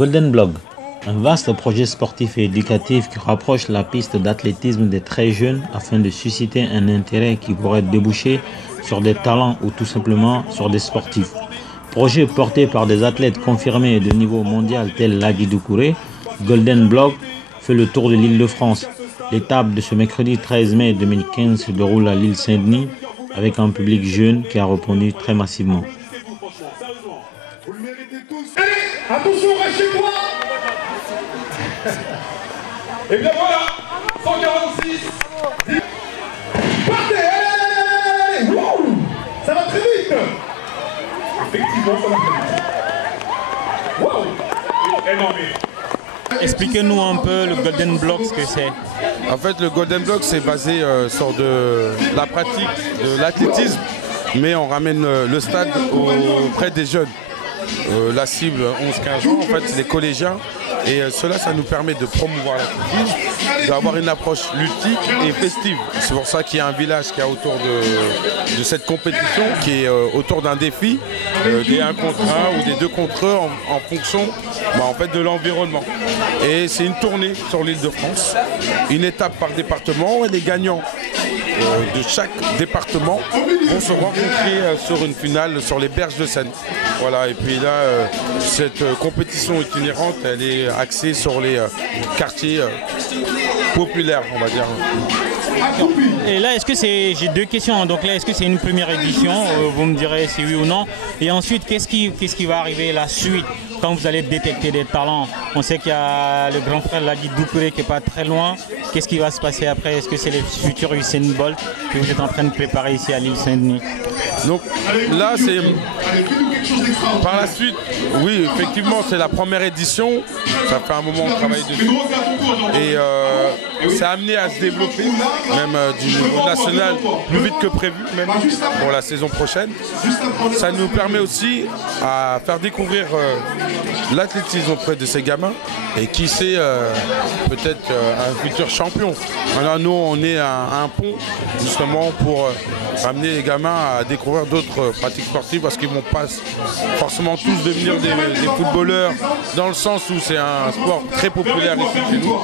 Golden Blog, un vaste projet sportif et éducatif qui rapproche la piste d'athlétisme des très jeunes afin de susciter un intérêt qui pourrait déboucher sur des talents ou tout simplement sur des sportifs. Projet porté par des athlètes confirmés de niveau mondial tels Ladji Doucouré, Golden Blog fait le tour de l'Île-de-France. L'étape de ce mercredi 13 mai 2015 se déroule à l'île Saint-Denis avec un public jeune qui a répondu très massivement. Attention, reste chez toi. Et bien voilà, 146. Partez, allez. Wow, ça va très vite. Effectivement, ça va très vite. Wow. Énorme. Expliquez-nous un peu le Golden Blog, ce que c'est. En fait, le Golden Blog, c'est basé sur la pratique de l'athlétisme, mais on ramène le stade auprès des jeunes. La cible 11-15 ans, en fait, c'est les collégiens. Et cela, ça nous permet de promouvoir l'athlétisme, d'avoir une approche ludique et festive. C'est pour ça qu'il y a un village qui est autour de cette compétition, qui est autour d'un défi, des 1 contre 1 ou des 2 contre 1 en fonction en fait, de l'environnement. Et c'est une tournée sur l'Île-de-France, une étape par département, et les gagnants de chaque département vont se rencontrer sur une finale sur les berges de Seine. Voilà, et puis là, cette compétition itinérante, elle est axée sur les quartiers populaires, on va dire. Et là, est-ce que c'est... J'ai 2 questions. Donc là, est-ce que c'est une première édition? Vous me direz si oui ou non. Et ensuite, qu'est-ce qui va arriver la suite quand vous allez détecter des talents? On sait qu'il y a le grand frère Ladji Doucouré qui n'est pas très loin. Qu'est-ce qui va se passer après? Est-ce que c'est les futurs Usain Bolt que vous êtes en train de préparer ici à l'île Saint-Denis? Donc là, c'est... Par la suite, oui, effectivement, c'est la première édition. Ça fait un moment qu'on travaille dessus. Et ça a amené à se développer, même du niveau national, plus vite que prévu, même pour la saison prochaine. Ça nous permet aussi à faire découvrir l'athlétisme auprès de ces gamins. Et qui sait, peut-être un futur champion. Alors nous, on est un pont, justement, pour amener les gamins à découvrir d'autres pratiques sportives, parce qu'ils ne vont pas forcément tous devenir des footballeurs, dans le sens où c'est un sport très populaire ici chez nous,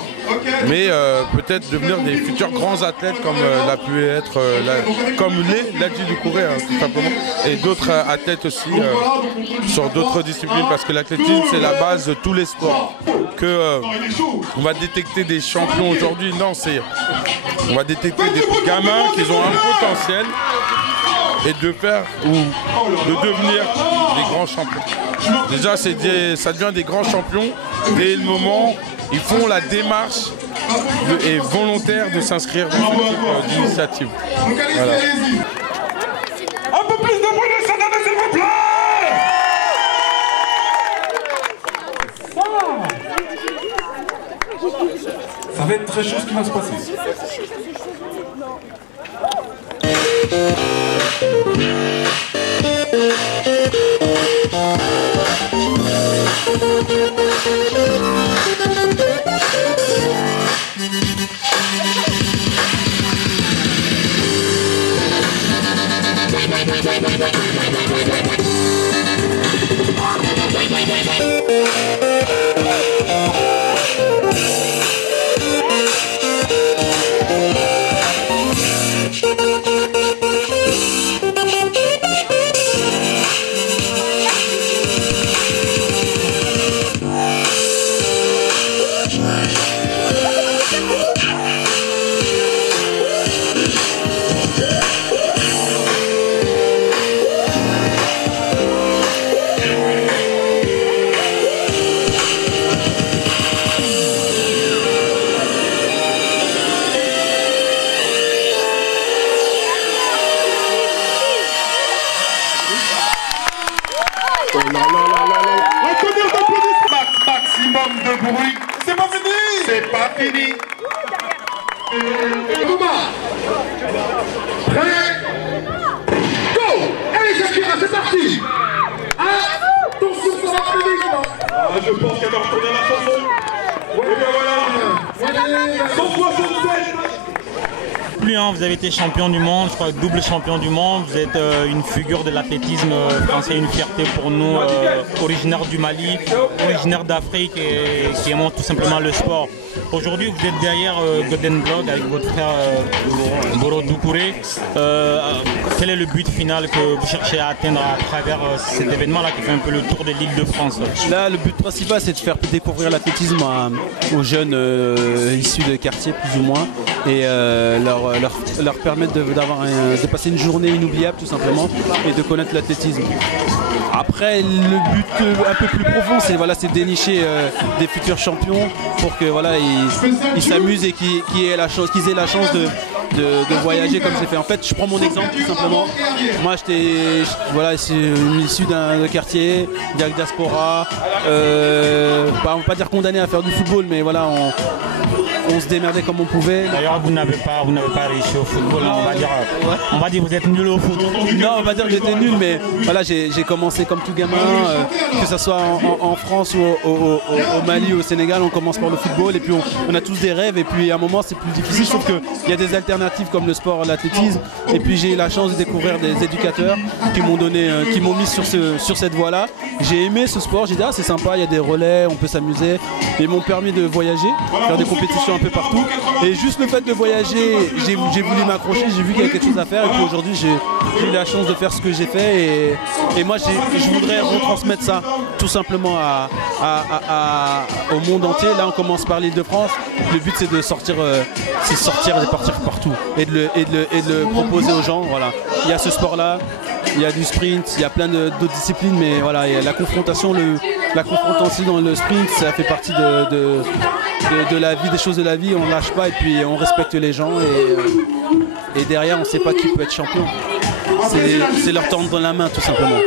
mais peut-être devenir des futurs grands athlètes comme l'a pu être comme Ladji Doucouré, tout simplement, et d'autres athlètes aussi sur d'autres disciplines, parce que l'athlétisme, c'est la base de tous les sports. On va détecter des champions aujourd'hui, non, on va détecter des gamins qui ont un potentiel et de faire ou de devenir des grands champions. Déjà, ça devient des grands champions dès le moment ils font la démarche et volontaire de s'inscrire dans ce type d'initiative. Voilà. Un peu plus de bruit de Saint-Denis, s'il vous plaît. Ça va être très chaud ce qui va se passer. Maximum de bruit. C'est pas fini. C'est pas fini. Thomas. Prêt. Go. Allez Shakira, c'est parti. Attention, ça va très vite. Je pense qu'elle va retourner la chanson. Et bien voilà. 167. plu, hein, vous avez été champion du monde, je crois double champion du monde, vous êtes une figure de l'athlétisme français, une fierté pour nous, originaire du Mali, originaire d'Afrique et qui aimons tout simplement le sport. Aujourd'hui, vous êtes derrière Golden Blog avec votre frère Boro Doucouré. Quel est le but final que vous cherchez à atteindre à travers cet événement-là qui fait un peu le tour de l'Île-de-France? Là, le but principal, c'est de faire découvrir l'athlétisme aux jeunes issus de quartiers, plus ou moins, et leur permettre de passer une journée inoubliable, tout simplement, et de connaître l'athlétisme. Après, le but un peu plus profond, c'est de dénicher des futurs champions pour que ils s'amusent et qu'ils aient la chance de voyager comme j'ai fait. En fait, je prends mon exemple tout simplement. Moi, j'étais issu d'un quartier, diaspora. On va pas dire condamné à faire du football, mais voilà, on se démerdait comme on pouvait. D'ailleurs, vous n'avez pas réussi au football. On va dire vous êtes nul au foot. Non, on va dire que j'étais nul, mais voilà, j'ai commencé comme tout gamin, que ce soit en France ou au Mali ou au Sénégal, on commence par le football et puis on a tous des rêves et puis à un moment c'est plus difficile, sauf qu'il y a des alternatives comme le sport, l'athlétisme, et puis j'ai eu la chance de découvrir des éducateurs qui m'ont mis sur cette voie-là. J'ai aimé ce sport, j'ai dit c'est sympa, il y a des relais, on peut s'amuser, et ils m'ont permis de voyager, faire des compétitions un peu partout, et juste le fait de voyager, j'ai voulu m'accrocher, j'ai vu qu'il y avait quelque chose à faire, et puis aujourd'hui j'ai eu la chance de faire ce que j'ai fait, et moi je voudrais retransmettre ça tout simplement au monde entier. Là on commence par l'Île-de-France, le but c'est de sortir et de partir partout et de le proposer aux gens. Voilà. Il y a ce sport là, il y a du sprint, il y a plein d'autres disciplines, mais voilà, il y a la confrontation dans le sprint, ça fait partie de la vie, des choses de la vie, on lâche pas et puis on respecte les gens et derrière on sait pas qui peut être champion. C'est leur tendre la main tout simplement.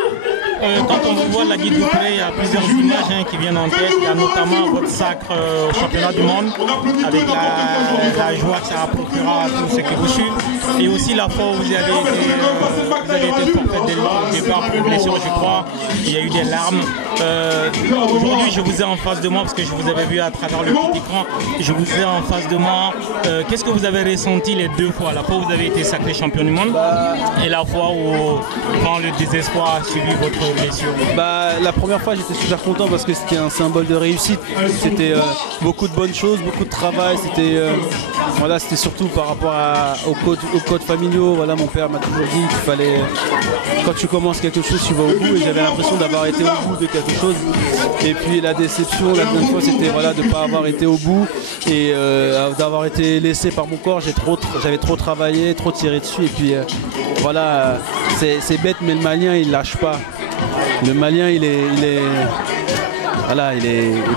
Quand on vous voit la Guide Doucouré, il y a plusieurs images qui viennent en tête. Il y a notamment votre sacre au championnat du monde, avec la joie que ça procurera à tous ceux qui vous suivent. Et aussi la fois où vous avez été forfait dès le départ pour blessure, je crois. Il y a eu des larmes. Aujourd'hui, je vous ai en face de moi, parce que je vous avais vu à travers le petit écran. Je vous ai en face de moi. Qu'est-ce que vous avez ressenti les deux fois? La fois où vous avez été sacré champion du monde et la fois où, quand le désespoir a suivi votre blessure. La première fois j'étais super content parce que c'était un symbole de réussite, c'était beaucoup de bonnes choses, beaucoup de travail, c'était surtout par rapport aux codes familiaux. Voilà, mon père m'a toujours dit qu'il fallait, quand tu commences quelque chose tu vas au bout, et j'avais l'impression d'avoir été au bout de quelque chose, et puis la déception la deuxième fois c'était de ne pas avoir été au bout et d'avoir été laissé par mon corps. J'avais trop travaillé, trop tiré dessus, et puis voilà, c'est bête mais le Malien il lâche pas. Le Malien il est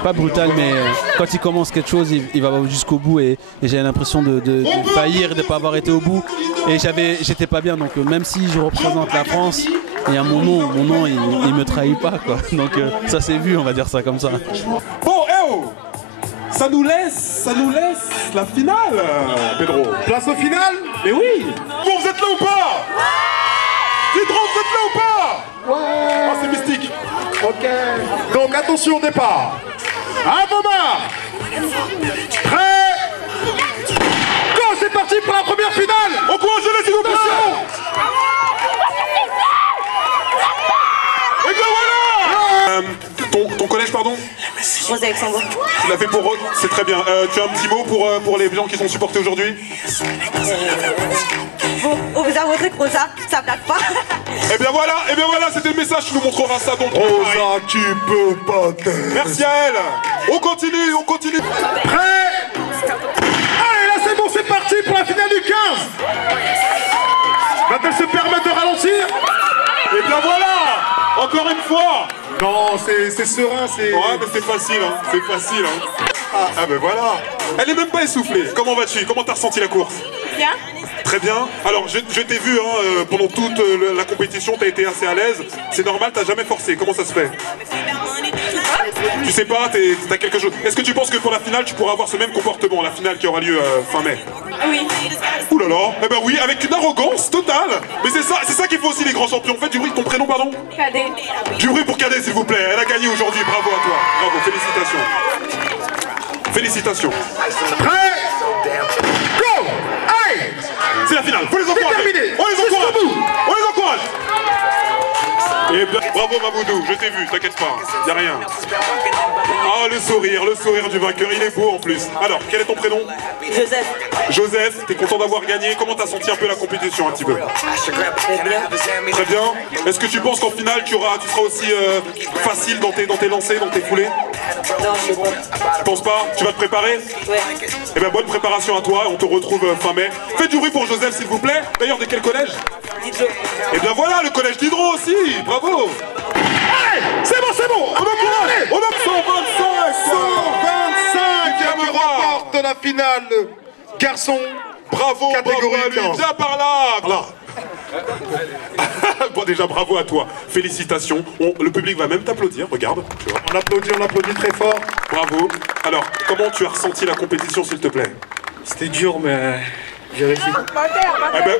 pas brutal, mais quand il commence quelque chose il va jusqu'au bout, et j'avais l'impression de faillir et de ne pas avoir été au bout, et j'étais pas bien, donc même si je représente la France, et à mon nom il me trahit pas quoi. Donc ça s'est vu, on va dire ça comme ça. Bon, ça nous laisse la finale, Pedro. Place au final? Mais oui. Bon, vous êtes là ou pas? Pedro, vous êtes là ou pas? Ouais. Oh, c'est mystique. Ok. Donc attention au départ. À vos marques. Prêt. Go, c'est parti pour la première finale. Encouragez-les s'il vous plaît. Et bien voilà. Ton collège, pardon? Rose Alexandre. Tu l'as fait pour Rose, c'est très bien. Tu as un petit mot pour les gens qui sont supportés aujourd'hui? On vous a montré que Rosa, ça plaque pas. Et bien voilà, c'était le message, tu nous montreras ça donc. Rosa, tu peux pas t'aider. Merci à elle. On continue. Prêt? Allez, là c'est bon, c'est parti pour la finale du 15. Va-t-elle se permettre de ralentir? Et bien voilà, encore une fois. Non, c'est serein, c'est... Ouais, mais c'est facile, hein. Ah ben voilà. Elle est même pas essoufflée. Comment vas-tu? Comment t'as ressenti la course? Bien. Très bien. Alors, je t'ai vu pendant toute la compétition, t'as été assez à l'aise. C'est normal, t'as jamais forcé. Comment ça se fait? Tu sais pas, t'as quelque chose. Est-ce que tu penses que pour la finale, tu pourras avoir ce même comportement, la finale qui aura lieu fin mai? Oui. Ouh là là. Eh ben oui, avec une arrogance totale. Mais c'est ça qu'il faut aussi les grands champions. Faites du bruit. Ton prénom, pardon? Cadet. Du bruit pour Cadet, s'il vous plaît. Elle a gagné aujourd'hui. Bravo à toi. Bravo, félicitations. Prêt? Go! Allez! la finale. Faut les encourager. On les encourage. On les encourage. Et bien, bravo Mamoudou, je t'ai vu, t'inquiète pas, y'a rien. Ah, le sourire du vainqueur, il est beau en plus. Alors, quel est ton prénom? Joseph. Joseph, t'es content d'avoir gagné? Comment t'as senti un peu la compétition un petit peu? Très bien. Très bien. Est-ce que tu penses qu'en finale, tu seras aussi facile dans tes lancers, dans tes foulées? Non, je sais pas. Tu penses pas? Tu vas te préparer? Ouais. Eh bien, bonne préparation à toi, on te retrouve fin mai. Faites du bruit pour Joseph, s'il vous plaît. D'ailleurs, de quel collège? Dites-le. Et bien voilà, le collège d'Hydro aussi, bravo. Allez, c'est bon, on encourage. On a 125 qui remporte la finale garçon. Bravo, catégorie bravo à lui, 15. viens par là. Voilà. Bon, déjà bravo à toi, félicitations. Le public va même t'applaudir, regarde. Tu vois. On applaudit très fort. Bravo. Alors, comment tu as ressenti la compétition, s'il te plaît? C'était dur, mais j'ai réussi. Eh ben,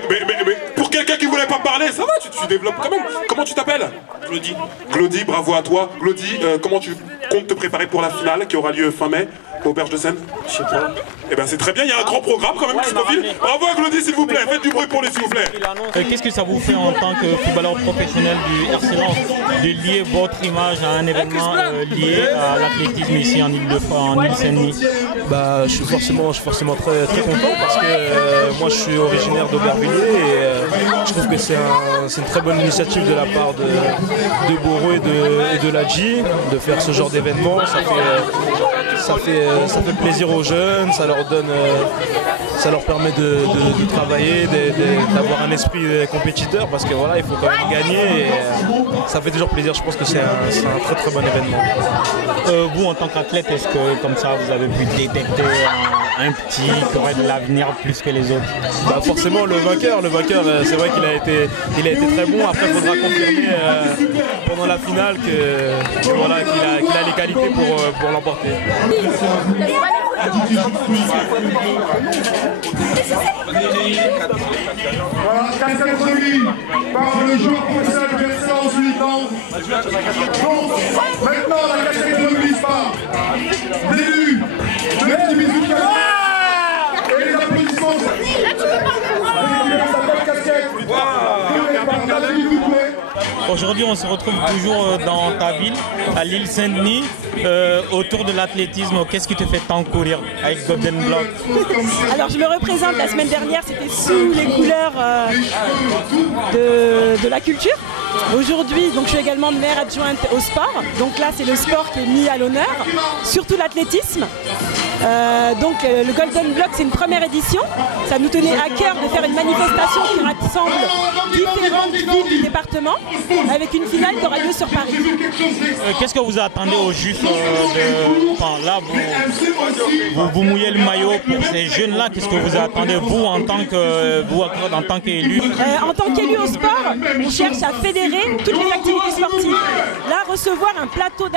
mais pour quelqu'un qui voulait pas parler, ça va, tu développes quand même. Comment tu t'appelles? Glody. Glody, bravo à toi. Glody, comment tu comptes te préparer pour la finale qui aura lieu fin mai au Berge de Seine? Je sais pas. Eh ben c'est très bien, il y a un grand programme quand même qui se profile. Bravo à Glody, s'il vous plaît, faites du bruit pour lui, s'il vous plaît. Qu'est-ce que ça vous fait en tant que footballeur professionnel du RC Lens de lier votre image à un événement lié à l'athlétisme ici en Île-de-France, en Île-Saint-Denis? Bah, je suis forcément très, très content parce que moi je suis originaire d'Aubervilliers et je trouve que c'est une très bonne initiative de la part de Boro et de l'ADJ de faire ce genre d'événement. Ça fait plaisir aux jeunes, ça leur permet de travailler, d'avoir un esprit compétiteur parce que voilà, il faut quand même gagner et ça fait toujours plaisir. Je pense que c'est un très très bon événement. Vous en tant qu'athlète, est-ce que comme ça vous avez pu détecter un petit qui aurait de l'avenir plus que les autres? Bah forcément le vainqueur, c'est vrai qu'il a été très bon. Après il faudra confirmer pendant la finale qu'il a les qualités pour l'emporter. Voilà, catégorie par le joueur professionnel versé en 8 ans. Donc, maintenant la catégorie par l'élu, le petit bisou et les applaudissements. Aujourd'hui, on se retrouve toujours dans ta ville, à l'île Saint-Denis, autour de l'athlétisme. Qu'est-ce qui te fait tant courir avec Golden Block? Alors, je me représente. La semaine dernière, c'était sous les couleurs de la culture. Aujourd'hui, donc, je suis également maire adjointe au sport. Donc là, c'est le sport qui est mis à l'honneur, surtout l'athlétisme. Donc le Golden Block, c'est une première édition. Ça nous tenait à cœur de faire une manifestation qui rassemble différentes villes du département avec une finale qui aura lieu sur Paris. Qu'est-ce que vous attendez au juste là, vous mouillez le maillot pour ces jeunes-là. Qu'est-ce que vous attendez, vous, en tant qu'élu? En tant qu'élu au sport, on cherche à fédérer toutes les activités sportives. Là, recevoir un plateau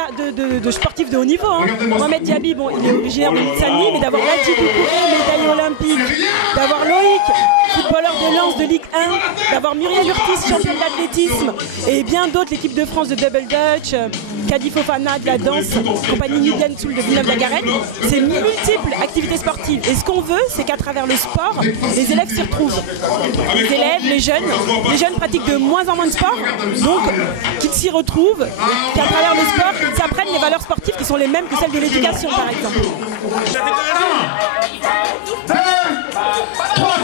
de sportifs de haut niveau. Mohamed Diaby, bon, il est originaire de Saint-Denis, mais d'avoir Nadji Doucouré, médaille olympique, d'avoir Loïc, footballeur de Lens de Ligue 1, d'avoir Muriel Urtis, championne d'athlétisme, et bien d'autres, l'équipe de France de Double Dutch, Kadi Fofana de la danse, compagnie Nubian Soul de Villeneuve-la-Garenne. C'est multiples activités sportives. Et ce qu'on veut, c'est qu'à travers le sport, les élèves s'y retrouvent. Les élèves, les jeunes pratiquent de moins en moins de sport, donc qu'ils s'y retrouvent, qu'à travers le sport, ils apprennent les valeurs sportives qui sont les mêmes que celles de l'éducation, par exemple. 2, 3,